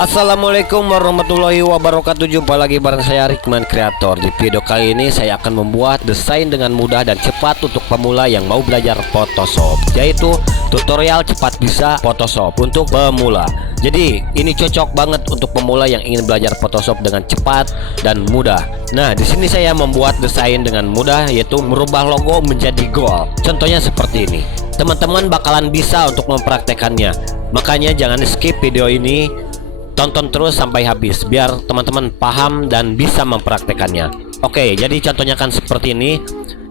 Assalamualaikum warahmatullahi wabarakatuh. Jumpa lagi bareng saya Rikman Kreator. Di video kali ini saya akan membuat desain dengan mudah dan cepat untuk pemula yang mau belajar Photoshop, yaitu tutorial cepat bisa Photoshop untuk pemula. Jadi ini cocok banget untuk pemula yang ingin belajar Photoshop dengan cepat dan mudah. Nah, di sini saya membuat desain dengan mudah, yaitu merubah logo menjadi goal. Contohnya seperti ini. Teman-teman bakalan bisa untuk mempraktekannya. Makanya jangan skip video ini. Tonton terus sampai habis biar teman-teman paham dan bisa mempraktekannya. Oke, jadi contohnya kan seperti ini.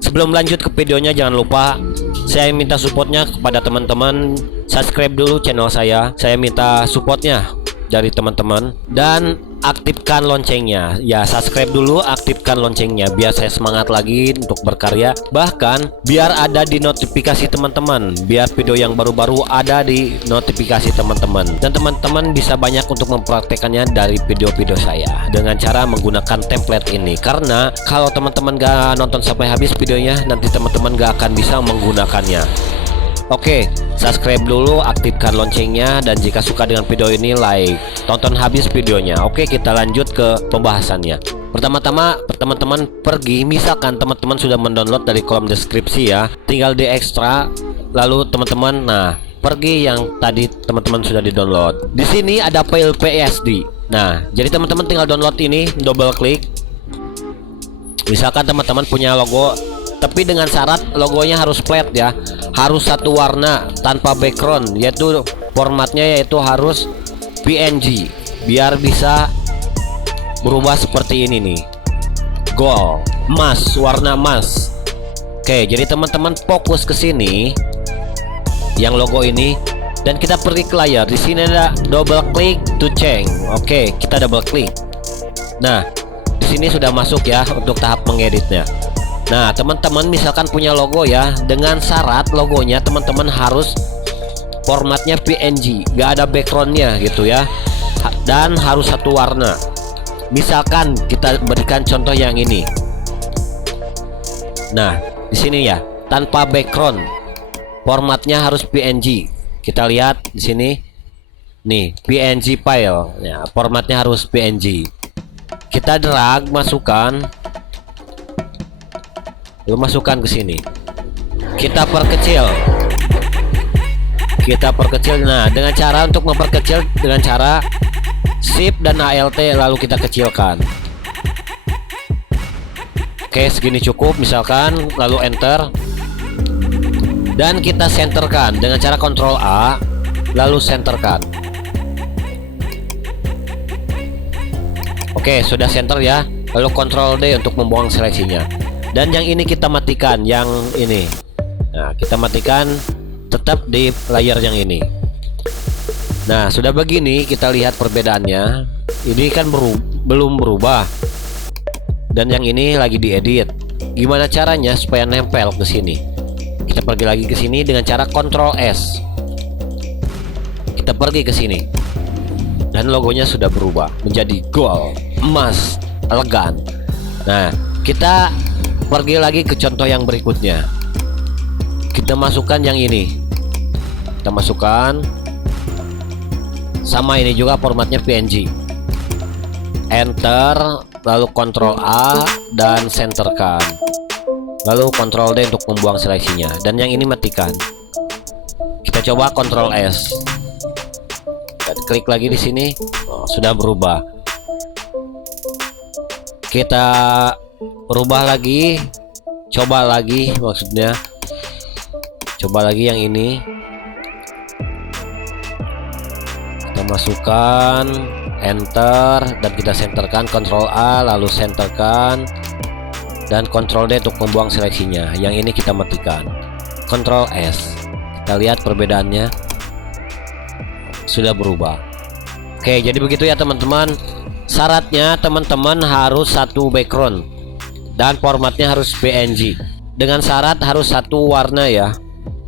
Sebelum lanjut ke videonya, jangan lupa saya minta supportnya kepada teman-teman. Subscribe dulu channel saya. Saya minta supportnya dari teman-teman dan aktifkan loncengnya. Ya, subscribe dulu, aktifkan loncengnya biar saya semangat lagi untuk berkarya. Bahkan biar ada di notifikasi teman-teman, biar video yang baru-baru ada di notifikasi teman-teman. Dan teman-teman bisa banyak untuk mempraktekannya dari video-video saya dengan cara menggunakan template ini. Karena kalau teman-teman gak nonton sampai habis videonya, nanti teman-teman gak akan bisa menggunakannya. Oke, subscribe dulu, aktifkan loncengnya, dan jika suka dengan video ini, like, tonton habis videonya. Oke, kita lanjut ke pembahasannya. Pertama-tama teman-teman pergi, misalkan teman-teman sudah mendownload dari kolom deskripsi ya, tinggal di ekstra, lalu teman-teman pergi yang tadi teman-teman sudah di-download. Di sini ada file PSD. Nah, jadi teman-teman tinggal download ini, double klik. Misalkan teman-teman punya logo, tapi dengan syarat logonya harus flat ya, harus satu warna tanpa background, yaitu formatnya yaitu harus PNG biar bisa berubah seperti ini nih, gold, emas, warna emas. Oke, jadi teman-teman fokus ke sini yang logo ini dan kita pergi ke layar. Di sini ada double klik to change. Oke, kita double klik. Nah, di sini sudah masuk ya untuk tahap mengeditnya. Nah, teman-teman misalkan punya logo ya, dengan syarat logonya teman-teman harus formatnya PNG, gak ada backgroundnya gitu ya, dan harus satu warna. Misalkan kita berikan contoh yang ini. Nah, di sini ya, tanpa background, formatnya harus PNG. Kita lihat di sini, nih PNG file, ya, formatnya harus PNG. Kita drag, masukkan ke sini, kita perkecil. Nah, dengan cara untuk memperkecil dengan cara Shift dan ALT, lalu kita kecilkan. Oke, segini cukup misalkan, lalu enter dan kita centerkan dengan cara Ctrl A, lalu centerkan. Oke, sudah center ya, lalu Ctrl D untuk membuang seleksinya. Dan yang ini kita matikan, yang ini. Nah, kita matikan tetap di layar yang ini. Nah, sudah begini kita lihat perbedaannya. Ini kan belum berubah. Dan yang ini lagi diedit. Gimana caranya supaya nempel ke sini? Kita pergi lagi ke sini dengan cara Ctrl S. Kita pergi ke sini. Dan logonya sudah berubah menjadi gold, emas, elegan. Nah, kita pergi lagi ke contoh yang berikutnya. Kita masukkan yang ini. Kita masukkan. Sama ini juga formatnya PNG. Enter, lalu Ctrl A dan centerkan. Lalu Ctrl D untuk membuang seleksinya. Dan yang ini matikan. Kita coba Ctrl S. Kita klik lagi di sini. Oh, sudah berubah. Kita rubah lagi, coba lagi, maksudnya coba lagi yang ini. Kita masukkan, enter, dan kita centerkan. Ctrl A lalu centerkan dan Ctrl D untuk membuang seleksinya. Yang ini kita matikan. Ctrl S. Kita lihat perbedaannya sudah berubah. Oke, jadi begitu ya teman-teman. Syaratnya teman-teman harus satu background dan formatnya harus PNG. Dengan syarat harus satu warna ya,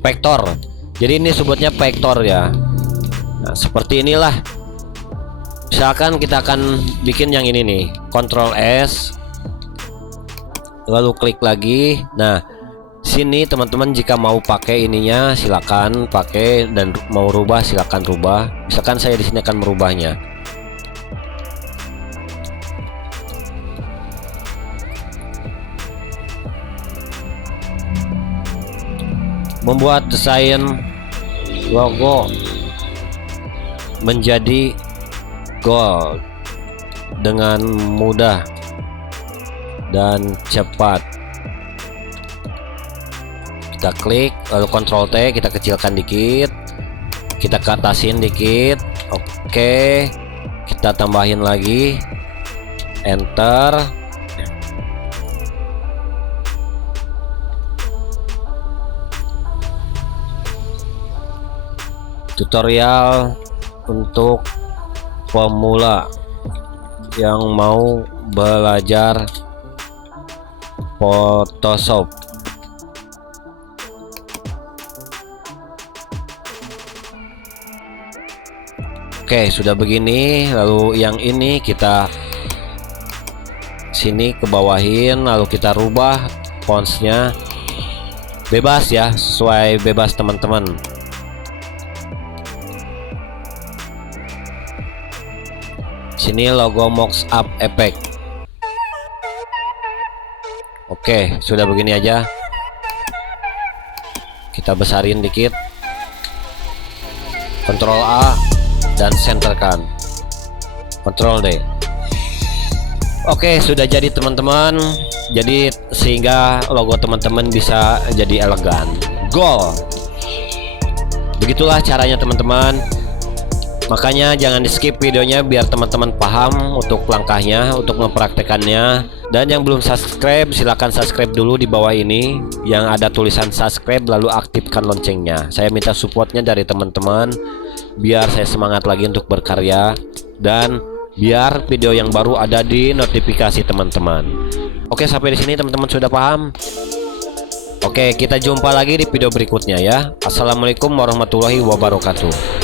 vektor. Jadi ini sebutnya vektor ya. Nah, seperti inilah. Misalkan kita akan bikin yang ini nih, Ctrl S, lalu klik lagi. Nah, sini teman-teman jika mau pakai ininya silakan pakai, dan mau rubah silakan rubah. Misalkan saya di sini akan merubahnya. membuat desain logo menjadi gold dengan mudah dan cepat. Kita klik lalu Ctrl T, kita kecilkan dikit, kita ke atasin dikit. Oke, kita tambahin lagi, enter. Tutorial untuk pemula yang mau belajar Photoshop. Oke, sudah begini. Lalu yang ini kita sini ke bawahin, lalu kita rubah fontsnya. Bebas ya, sesuai bebas teman-teman. Sini logo mock up effect. Oke, sudah begini aja. Kita besarin dikit. Ctrl A dan centerkan. Ctrl D. Oke, sudah jadi teman-teman. Jadi sehingga logo teman-teman bisa jadi elegan. Goal. Begitulah caranya teman-teman. Makanya jangan di skip videonya biar teman-teman paham untuk langkahnya, untuk mempraktekannya. Dan yang belum subscribe silahkan subscribe dulu di bawah ini yang ada tulisan subscribe, lalu aktifkan loncengnya. Saya minta supportnya dari teman-teman biar saya semangat lagi untuk berkarya dan biar video yang baru ada di notifikasi teman-teman. Oke, sampai di sini teman-teman sudah paham. Oke, kita jumpa lagi di video berikutnya ya. Assalamualaikum warahmatullahi wabarakatuh.